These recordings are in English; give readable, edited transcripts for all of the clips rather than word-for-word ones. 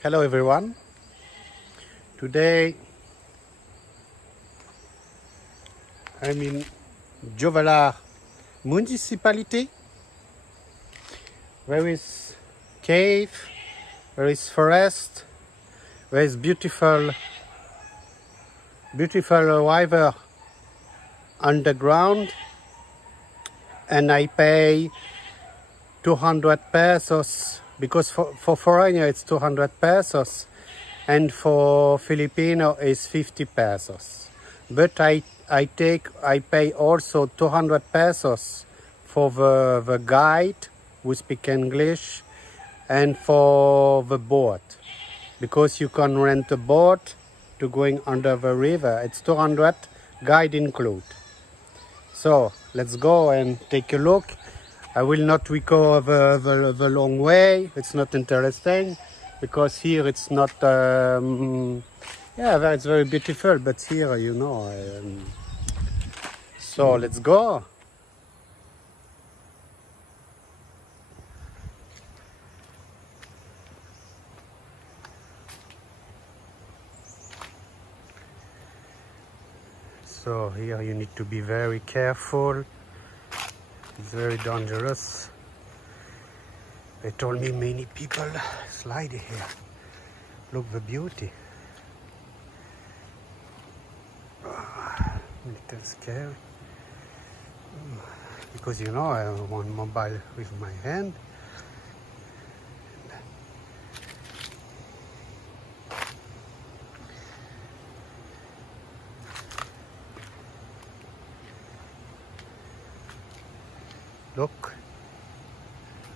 Hello everyone. Today I'm in Jovelar municipality. There is cave, there is forest, there is beautiful river underground, and I pay 200 pesos because for foreigner it's 200 pesos and for Filipino it's 50 pesos. But I pay also 200 pesos for the guide who speak English and for the boat, because you can rent a boat to going under the river. It's 200, guide include. So let's go and take a look. I will not record the long way. It's not interesting because here it's not. Yeah, it's very beautiful, but here, you know. So let's go. So here you need to be very careful. It's very dangerous. They told me many people slide here. Look the beauty. Little scary. Because you know I have one mobile with my hand.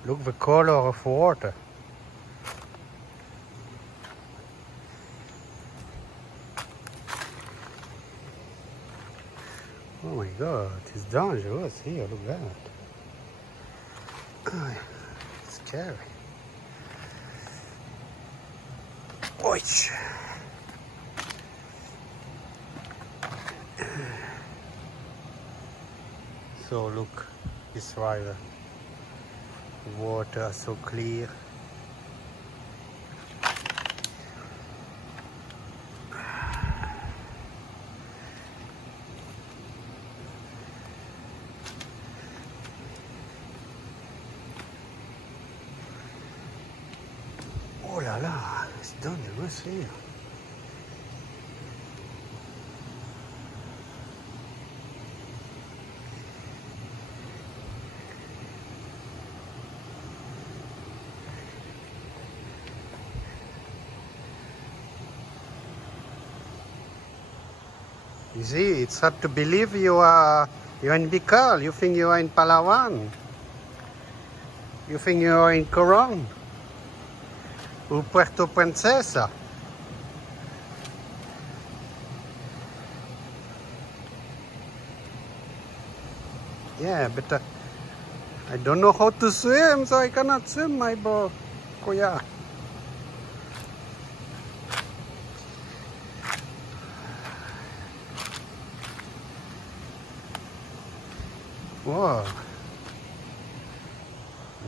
Look the color of water. Oh my God, it's dangerous here, look at that. It's scary. Oich. So look, this river. Water so clear. Oh la la, it's dangerous here. You see, it's hard to believe you're in Bicol. You think you are in Palawan. You think you are in Coron or Puerto Princesa. Yeah, but I don't know how to swim, so I cannot swim, my boy. Kuya. Whoa.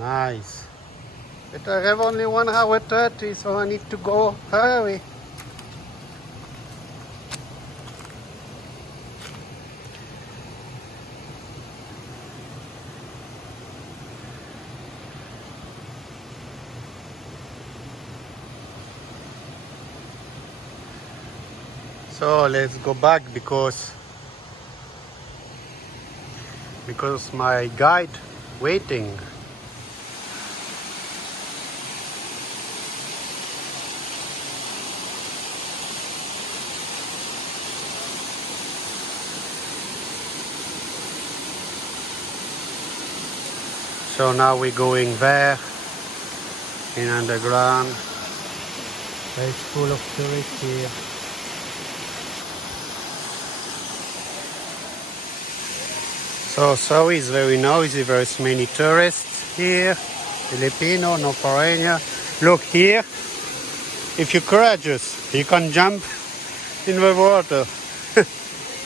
Nice. But I have only 1 hour 30, so I need to go hurry. So let's go back because my guide waiting. So now we're going there in underground. It's full of tourists here. So sorry, it's very noisy. There's many tourists here. Filipino, no foreigner. Look here. If you're courageous, you can jump in the water.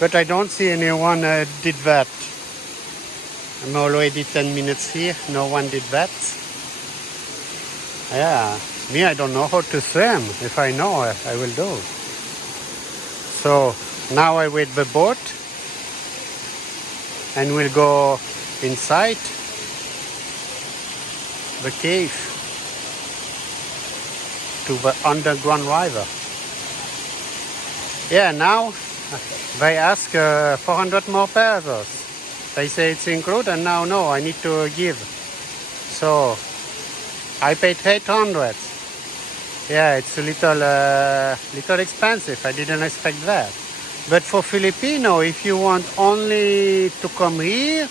But I don't see anyone did that. I'm already 10 minutes here. No one did that. Yeah, me, I don't know how to swim. If I know, I will do. So now I wait the boat and we'll go inside the cave to the underground river. Yeah, now they ask 400 more pesos. They say it's included, and now no, I need to give. So I paid 800. Yeah, it's a little expensive. I didn't expect that. But for Filipino, if you want only to come here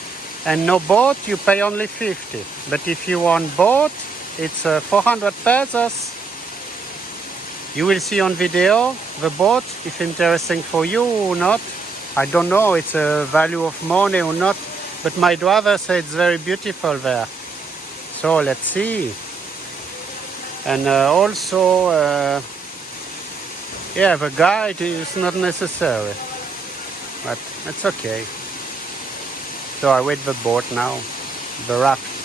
and no boat, you pay only 50. But if you want boat, it's 400 pesos. You will see on video the boat, if interesting for you or not. I don't know, it's a value of money or not. But my driver said it's very beautiful there. So let's see. And also, yeah, the guide is not necessary, but it's okay. So I wait the boat now, the raft.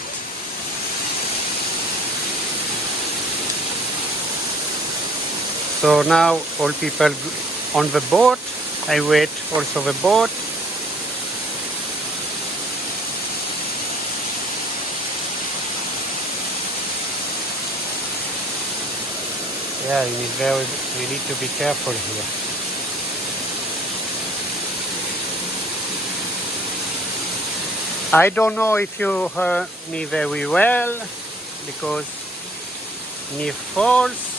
So now all people on the boat, I wait also the boat. Yeah, we need to be careful here. I don't know if you heard me very well, because near falls.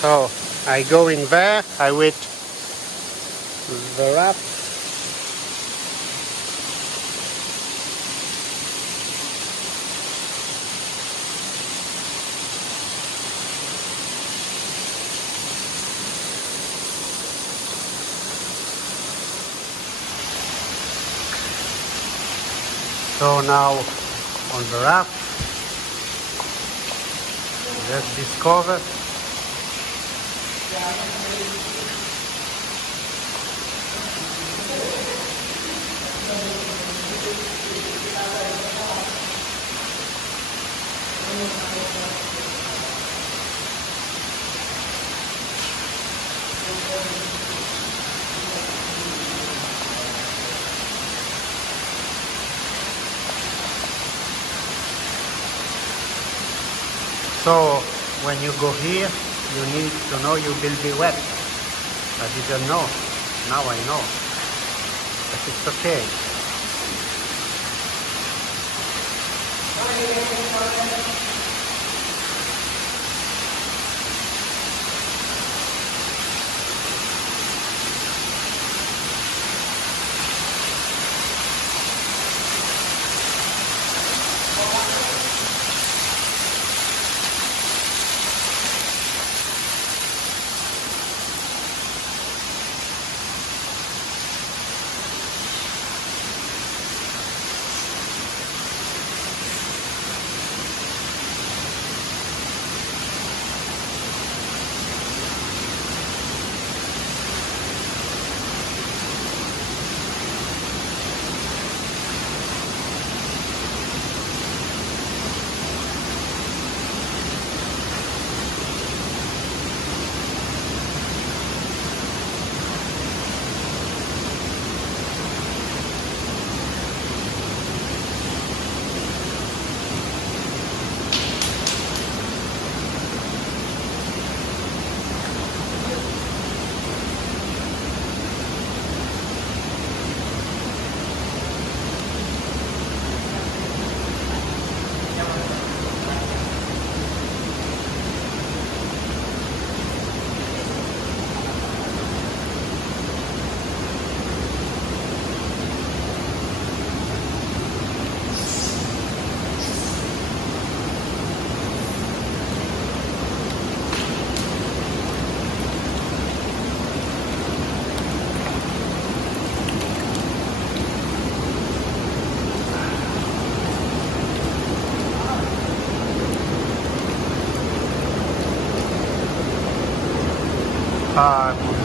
So I go in there, I wait the raft. So now on the raft, just discovered. So when you go here, you need to know you will be wet. I didn't know. Now I know. But it's okay.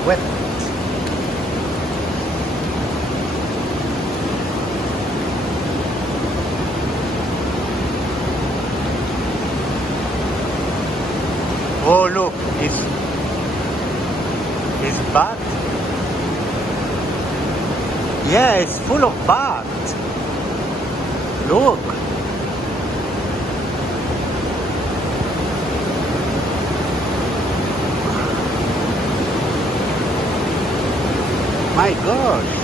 Wet. Yeah, it's full of bat. Look. My gosh.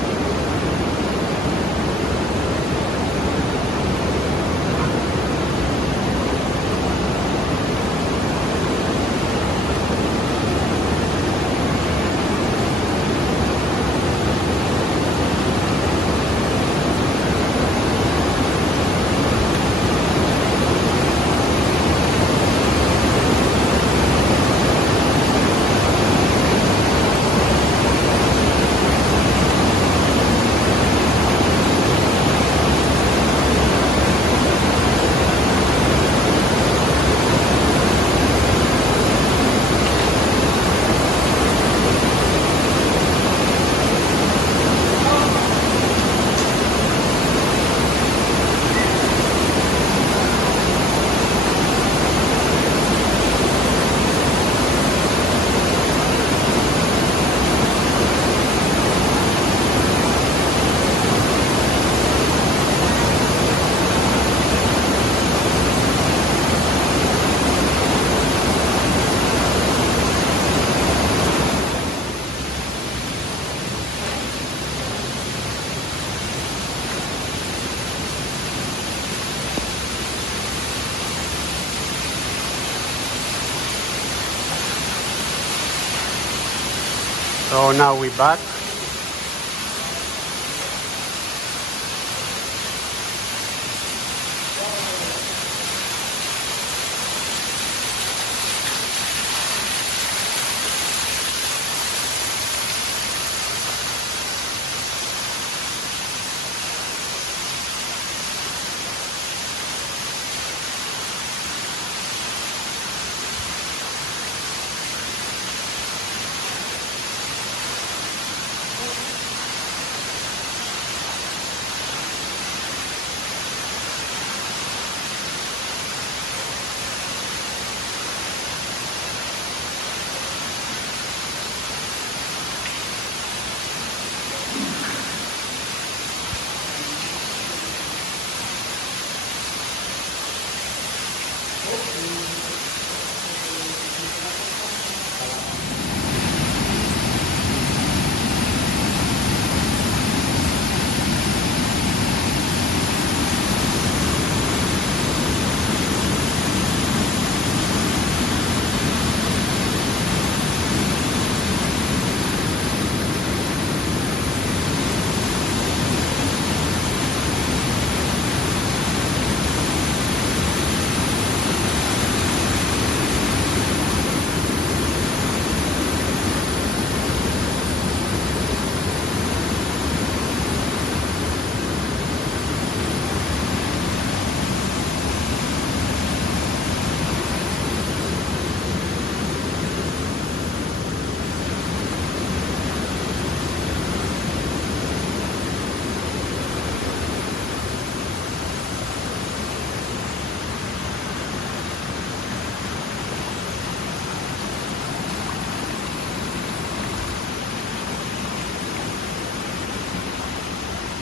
So now we're back.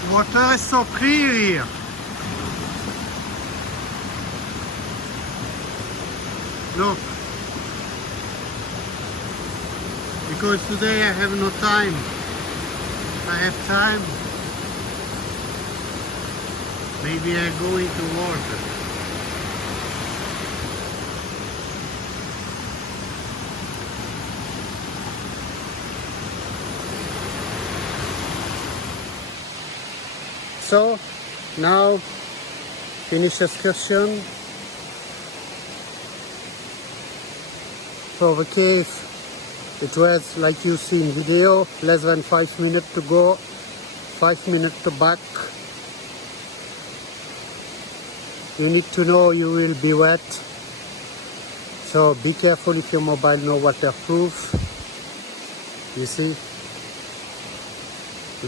Water is so clear here. Look. Because today I have no time. If I have time, maybe I go into water. So now finish excursion for the cave. It was like you see in video, less than 5 minutes to go, 5 minutes to back. You need to know you will be wet, so be careful if your mobile no waterproof. You see,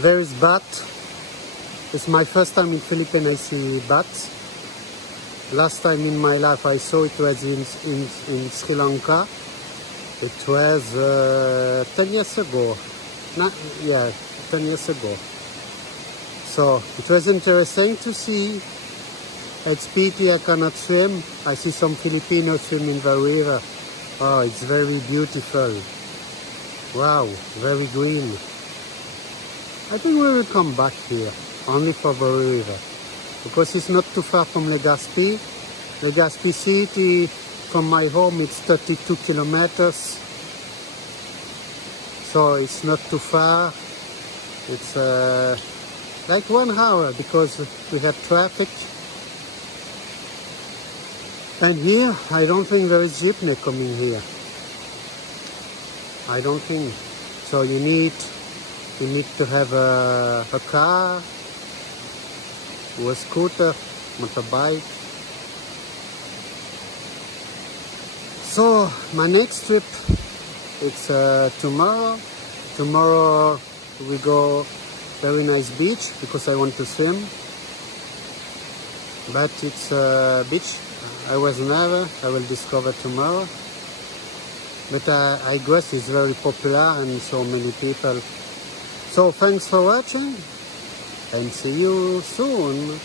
there is bat. It's my first time in Philippines I see bats. Last time in my life I saw it was in Sri Lanka. It was 10 years ago. 10 years ago. So it was interesting to see. It's pity I cannot swim. I see some Filipinos swim in the river. Oh, it's very beautiful. Wow, very green. I think we will come back here, only for the river, because it's not too far from Legazpi. Legazpi city, from my home, it's 32 kilometers. So it's not too far. It's like 1 hour because we had traffic. And here, I don't think there is jeepney coming here. I don't think. So you need to have a car, or a scooter, motorbike. So my next trip, it's tomorrow. Tomorrow we go very nice beach because I want to swim. But it's a beach I was never. I will discover tomorrow. But I guess it's very popular and so many people. So thanks for watching and see you soon.